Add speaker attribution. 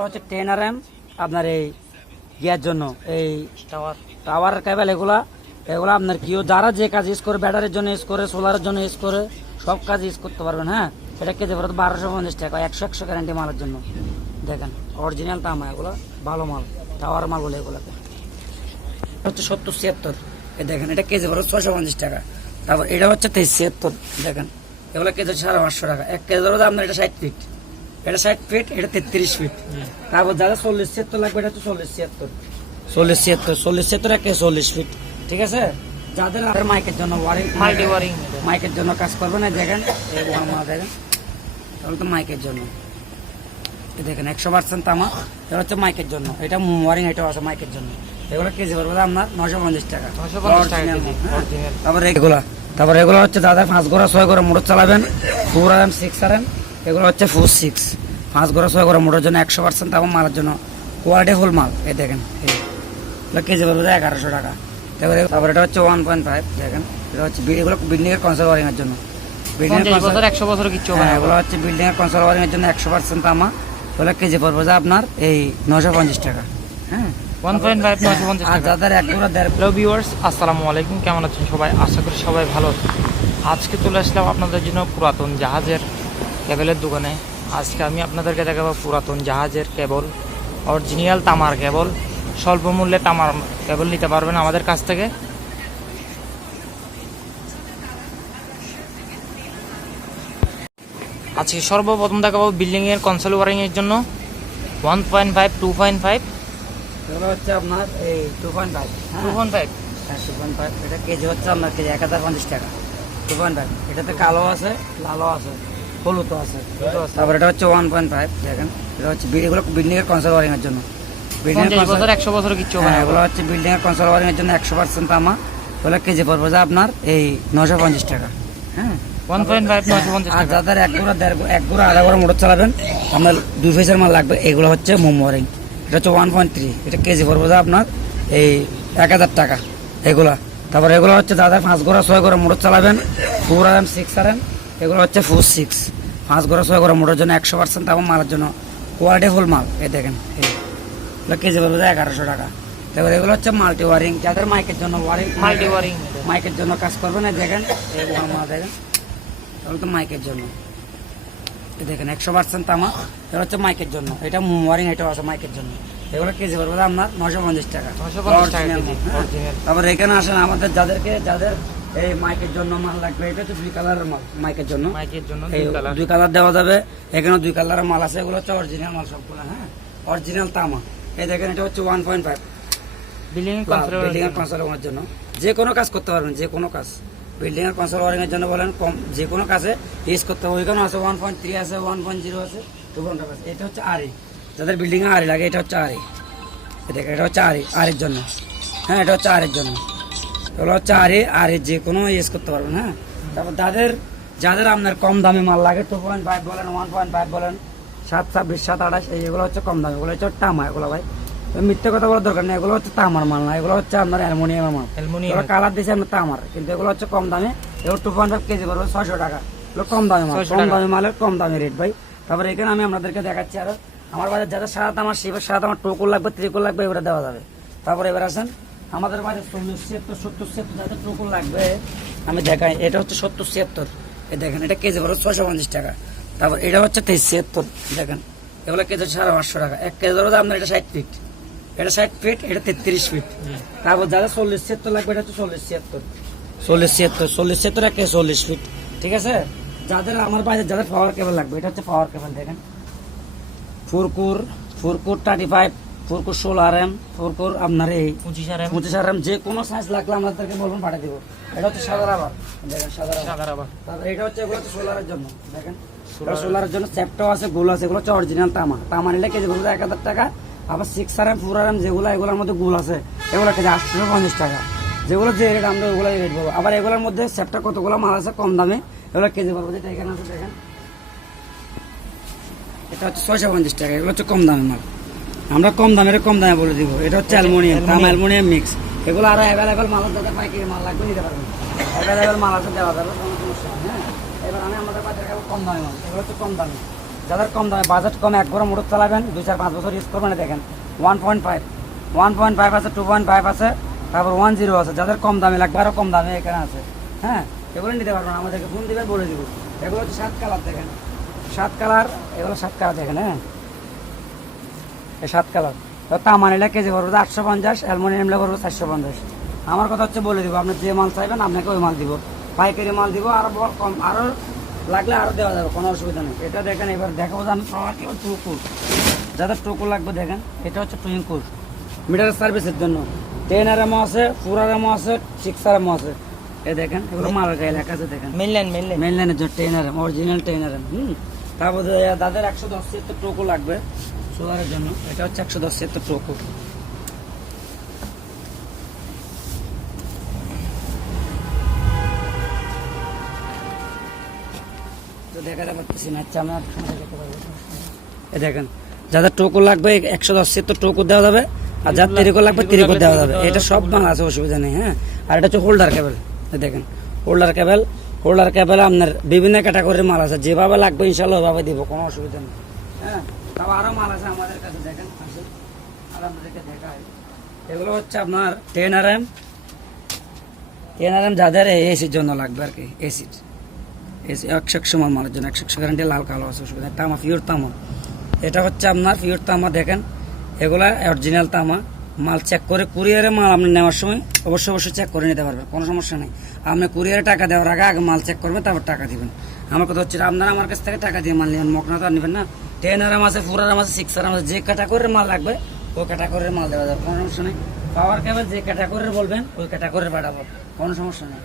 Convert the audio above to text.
Speaker 1: এগুলো হচ্ছে ten R M আপনার এই ইয়ার জন্য, এই
Speaker 2: টাওয়ার
Speaker 1: টাওয়ার কেবল এগুলা, এগুলো আপনার কিও যারা যে কাজ ইউজ করে ব্যাটারির জন্য ইউজ করে সোলারের জন্য ইউজ করে, সব কাজ ইউজ করতে পারবেন হ্যাঁ? এটা কেজি পড়ে বারোশো পঞ্চাশ টাকা, একশো একশো গ্যারান্টি মালের জন্য। দেখেন অরিজিনাল তামা এগুলো ভালো মাল টাওয়ার মাল বলে এগুলোকে হচ্ছে সত্তর, ছিয়াত্তর। এ দেখেন, এটা কেজি পড়ে ছশো পঞ্চাশ টাকা। তারপর এটা হচ্ছে তেইশ, ছিয়াত্তর। দেখেন, এগুলো কেজি সাড়ে পাঁচশো টাকা। এক কেজি ধরো আপনার এটা ষাট ফিট এটা ষাট ফিট এটা তেত্রিশ ফিট তারপর যারা চল্লিশ ছিয়াত্তর লাগবে এটা হচ্ছে চল্লিশ ছিয়াত্তর। চল্লিশ ছিয়াত্তর চল্লিশ ছিয়াত্তর এক কেজি চল্লিশ ফিট ঠিক আছে? যাদের আপনার মাইকের জন্য ওয়ারিং
Speaker 2: মাল্টি ওয়ারিং
Speaker 1: মাইকের জন্য কাজ করবে না দেখেন দেখেন তাহলে তো মাইকের জন্য। দেখেন একশো পার্সেন্ট তামা এটা হচ্ছে মাইকের জন্য। এটা ওয়ারিং এটা আছে মাইকের জন্য। এগুলো কেজি পড়বে আপনার নশো পঞ্চাশ টাকা।
Speaker 2: 950 টাকা
Speaker 1: Original
Speaker 2: কেজি,
Speaker 1: মাল,
Speaker 2: original।
Speaker 1: তারপরে এগুলো তারপরে এগুলো হচ্ছে দাদা পাঁচ গোড়া ছয় গোড়া মোটর চালাবেন four R M six R M. এগুলো হচ্ছে ফোর সিক্স পাঁচ গোড়া ছয় গোড়া মোটর জন্য একশো পার্সেন্ট তামা মালের জন্য কোয়ালিটি ফুল মাল। এই দেখেন এগুলো কেজি পড়বে এগারোশো টাকা। তারপরে তারপরে এটা হচ্ছে ওয়ান পয়েন্ট ফাইভ দেখেন। এটা হচ্ছে এগুলো বিল্ডিং এর কনসাল ওয়ারিং এর জন্য।
Speaker 2: একশো বছর কিচ্ছু
Speaker 1: হ্যাঁ এগুলো। হচ্ছে বিল্ডিং এর কনসাল ওয়ারিং এর জন্য একশো পার্সেন্ট তামা এগুলো কেজি পড়বে যে আপনার এই নশো পঞ্চাশ টাকা। হ্যাঁ?
Speaker 2: আসসালামু আলাইকুম। কেমন আছেন সবাই? আশা করি সবাই ভালো আজকে চলে আসলাম আপনাদের জন্য পুরাতন জাহাজের কেবলের দোকানে। আজকে আমি আপনাদেরকে দেখাবো পুরাতন জাহাজের কেবল অরিজিনাল তামার কেবল। স্বল্প মূল্যে তামার কেবল নিতে পারবেন আমাদের কাছ থেকে। আজকে সর্বপ্রথম দেখাবো বিল্ডিংয়ের কনসোল ওয়ারিংয়ের জন্য। One point five two point five
Speaker 1: হচ্ছে আপনার এই two point five
Speaker 2: two point five
Speaker 1: হ্যাঁ টু পয়েন্ট ফাইভ এটা কেজি হচ্ছে আপনার কেজি এক হাজার পঞ্চাশ টাকা। টু পয়েন্ট ফাইভ এটাতে কালো আছে লালও আছে। হলুদও আছে তারপর এটা হচ্ছে ওয়ান পয়েন্ট ফাইভ দেখেন। এটা হচ্ছে এর জন্য। বিল্ডিং
Speaker 2: বছর একশো বছর হবে
Speaker 1: হ্যাঁ এগুলো। হচ্ছে বিল্ডিং এর কনসাল এর জন্য একশো পার্সেন্ট তামা। ওগুলো কেজি পড়বে আপনার এই নশো পঞ্চাশ টাকা। হ্যাঁ।
Speaker 2: পঞ্চাশ
Speaker 1: আর যাদের এক গোড়া দেড় এক গোড়া আধা গোড়া মোটর চালাবেন আপনার দুই ফেসের মাল লাগবে। এগুলো হচ্ছে মোম ওয়ারিং এটা হচ্ছে ওয়ান পয়েন্ট থ্রি এটা কেজি পড়বে আপনার এই এক হাজার টাকা। এগুলা। তারপর এগুলো হচ্ছে দাদা পাঁচ গোড়া ছয় গোড়া মোটর চালাবেন four R M six R M এগুলো হচ্ছে ফোর সিক্স পাঁচ গোড়া ছয় গোড়া মোটর জন্য একশো পার্সেন্ট তারপর মালের জন্য। কোয়ালিটি ফুল মাল। এই দেখেন এগুলো কেজি যে এগারোশো টাকা। তারপর এগুলো হচ্ছে মাল্টি ওয়ারিং যাদের মাইকের জন্য ওয়ারিং
Speaker 2: মাল্টি ওয়ারিং
Speaker 1: মাইকের জন্য কাজ করবেন না দেখেন। মাল দেখেন। তাহলে তো মাইকের জন্য। দেখেন একশো পার্সেন্ট তামা। এটা হচ্ছে মাইকের জন্য। এটা ওয়ারিং এটা আছে মাইকের জন্য। এগুলো কেজি পড়বে আপনার নশো পঞ্চাশ টাকা।
Speaker 2: 950 টাকা
Speaker 1: Original
Speaker 2: কেজি,
Speaker 1: মাল, হ্যাঁ। তারপর এখানে আসেন আমাদের যাদেরকে যাদের এই মাইকের জন্য মাল লাগবে এটা হচ্ছে দুই কালারের মাল মাইকের জন্য।
Speaker 2: মাইকের জন্য দুই কালার।
Speaker 1: দেওয়া যাবে এখানে দুই কালারের মাল আছে এগুলো হচ্ছে অরিজিনাল মাল সবগুলো হ্যাঁ? অরিজিনাল তামা। এই দেখেন এটা হচ্ছে ওয়ান পয়েন্ট ফাইভ
Speaker 2: বিল্ডিং
Speaker 1: এর কনসাল ওয়ারিং জন্য। যে কোনো কাজ করতে পারবেন যে কোনো কাজ। বিল্ডিং এর কনসাল ওয়ারিং এর জন্য বলেন কম যে কোনো কাজে ইউজ করতে হবে। ওইখানে আছে ওয়ান পয়েন্ট থ্রি আছে ওয়ান পয়েন্ট জিরো আছে টু পয়েন্ট আছে এটা হচ্ছে আরি যাদের বিল্ডিং এ আরি লাগে এটা হচ্ছে আরি দেখেন এটা হচ্ছে আরি আরের জন্য। হ্যাঁ এটা হচ্ছে আরের জন্য। হচ্ছে আরি আরি যে কোনো ইউজ করতে পারবেন হ্যাঁ? তারপর যাদের যাদের আপনার কম দামে মাল লাগে টু পয়েন্ট ফাইভ বলেন ওয়ান পয়েন্ট ফাইভ বলেন সাত ছাব্বিশ সাত আঠাশ এইগুলো হচ্ছে কম দামে এগুলো হচ্ছে টামা এগুলো ভাই। মিথ্যে কথা বলার দরকার নেই এগুলো হচ্ছে তামার মাল না এগুলো হচ্ছে আপনার অ্যালমোনিয়ামের মাল। এগুলো কালার দিয়েছে আপনার তামার কিন্তু এগুলো হচ্ছে কম দামে এগুলো টু পয়েন্ট ফাইভ কেজি পড়বে ছয়শো টাকা। এগুলো কম দামে মাল কম দামে মালের কম দামে রেট ভাই। তারপরে এখানে আমি আপনাদেরকে দেখাচ্ছি আরও। আমার বাজার যাদের সাদা তামার শিবের সাদা তামার টোকুল লাগবে ত্রিকুল লাগবে এবারে দেওয়া যাবে। তারপরে এবার আসেন আমাদের বাজার চল্লিশ ছিয়াত্তর, সত্তর, ছিয়াত্তর যাদের টুকুন লাগবে, আমি দেখাই, এটা হচ্ছে সত্তর, ছিয়াত্তর। এই দেখেন, এটা কেজি পড়বে ছয়শো পঞ্চাশ টাকা। তারপর এটা হচ্ছে তেইশ, ছিয়াত্তর, দেখেন। এগুলো কেজি সাড়ে পাঁচশো টাকা। এক কেজি ধরো আপনার এটা ষাট ফিট এটা ষাট ফিট এটা তেত্রিশ ফিট তারপর যাদের চল্লিশ, ছিয়াত্তর লাগবে, এটা হচ্ছে চল্লিশ, ছিয়াত্তর। চল্লিশ ছিয়াত্তর চল্লিশ, ছিয়াত্তর একে চল্লিশ ফিট ঠিক আছে? যাদের আমার বাজে যাদের পাওয়ার কেবল লাগবে, এটা হচ্ছে পাওয়ার কেবল দেখেন। ফুরকুর ফুরকুর থার্টি ফাইভ ফুরকুর ষোলো আর এম ফুরকুর আপনার এই
Speaker 2: পঁচিশ আর এম
Speaker 1: পঁচিশ আর এম যে কোনো সাইজ লাগলে আপনাদেরকে বলবেন পাঠিয়ে দেবো। এটা হচ্ছে সাদা রাবার দেখেন সাদা
Speaker 2: সাদা রাবার
Speaker 1: তারপরে এটা হচ্ছে এগুলো হচ্ছে সোলারের জন্য। দেখেন সোলারের জন্য চ্যাপটাও আছে গুলো আছে এগুলো হচ্ছে অরিজিনাল তামা। তামা নিলে কেজি বলতে এক হাজার টাকা আবার six R M four R M যেগুলো এগুলোর মধ্যে গুল আছে এগুলো কেজি আটশো পঞ্চাশ টাকা। যেগুলো যে রেট আমরা ওগুলো রেট পাবো আবার এগুলোর মধ্যে চ্যাপটা কতগুলো মাল আছে কম দামে এগুলো কেজি পাবো যেটা এখানে আছে দেখেন। এটা হচ্ছে ছয়শো পঞ্চাশ টাকা এগুলো হচ্ছে কম দামের মাল। আমরা কম দামের কম দামে বলে দিব। এটা হচ্ছে অ্যালমোনিয়াম তাম অ্যালমোনিয়াম মিক্স। এগুলো আরও অ্যাভেলেবেল মাল আছে যাদের পাইকারি মাল লাগবে নিতে পারবেন। অ্যাভেলেবেল মাল আছে দেওয়া যাবে কোনো সমস্যা নেই, হ্যাঁ? এবার আমি আমাদের বাজারে খাব কম দামে মাল। এগুলো হচ্ছে কম দামে। যাদের কম দামে বাজেট কম একবার মোটর চালাবেন দুই চার পাঁচ বছর ইউজ করবেন দেখেন one point five one point five আছে টু পয়েন্ট ফাইভ আছে তারপর ওয়ান জিরো আছে। যাদের কম দামে লাগবে আরও কম দামে এখানে আছে হ্যাঁ? এগুলো নিতে পারবেন আমাদেরকে ফোন দিবেন বলে দিব। এগুলো হচ্ছে সাত কালার দেখেন। সাত কালার এগুলো সাত কালার দেখেন হ্যাঁ? সাত কালার। তো তামা নিলে কেজি পড়বে আটশো পঞ্চাশ অ্যালমোনিয়াম পড়বে চারশো পঞ্চাশ। আমার কথা হচ্ছে বলে দিব আপনি যে মাল চাইবেন আপনাকে ওই মাল দিব। পাইকারি মাল দিব আরও কম আরও লাগলে আরও দেওয়া যাবে কোনো অসুবিধা নেই। এটা দেখেন এবার দেখাবো যে আমি কেবল টুকুর। যাদের টুকুর লাগবে দেখেন এটা হচ্ছে টুইঙ্কুর। মিটার সার্ভিসের জন্য। টেন আর এমও আছে ফোর আর এমও আছে সিক্স আর এমও আছে। এ দেখেন এগুলো মালের গায়ে লেখা আছে দেখেন।
Speaker 2: মেনলেন মেনলেন
Speaker 1: মেন লাইনের জন্য ten R M original ten R M হুম? তারপরে তাদের একশো দশ সিয়াত্তর টোকো লাগবে। সোলারের জন্য। এটা হচ্ছে একশো দশ সিয়াত্তর টোকো তো দেখাতে পারতেছি না আচ্ছা আমরা দেখতে পারব। এ দেখেন যাদের টোকো লাগবে একশো দশ টোকো দেওয়া যাবে আর যার তেরিকো লাগবে তেরিকো দেওয়া যাবে। এটা সব বাংলা আছে অসুবিধা নেই হ্যাঁ? আর এটা হচ্ছে হোল্ডার কেবল দেখেন। হোল্ডার কেবল হোল্ডার কেবল আপনার বিভিন্ন ক্যাটাগরির মাল আছে যেভাবে লাগবে ইনশাল্লাহ ওভাবে দিব কোনো অসুবিধা নেই হ্যাঁ? তাও আরও মাল আছে আমাদের কাছে, দেখেন আসুন আর আপনাদেরকে দেখায় এগুলো হচ্ছে আপনার ten R M ten R M যাদের এসির জন্য লাগবে আর কি এসির এসি একশো একশো মাল মালের জন্য একশো একশো গ্যারান্টি লাল, কালো আছে অসুবিধা তামা পিওর তামা। এটা হচ্ছে আপনার পিওর তামা, দেখেন। এগুলা অরিজিনাল তামা। মাল চেক করে কুরিয়ারে মাল আপনি নেওয়ার সময় অবশ্যই অবশ্যই চেক করে নিতে পারবেন, কোনো সমস্যা নেই। আপনি কুরিয়ারে টাকা দেওয়ার আগে আগে মাল চেক করবেন, তারপর টাকা দিবেন। আমার কথা হচ্ছে আপনারা আমার কাছ থেকে টাকা দিয়ে মাল নেবেন মকনা তো আর নেবেন না? টেন আরাম আছে ফোর আরাম আছে সিক্স আছে যে ক্যাটাগরির মাল লাগবে, ওই ক্যাটাগরির মাল দেওয়া যাবে, কোনো সমস্যা নেই। পাওয়ার কেবল যে ক্যাটাগরির বলবেন, ওই ক্যাটাগরির পাঠাবো কোনো সমস্যা নেই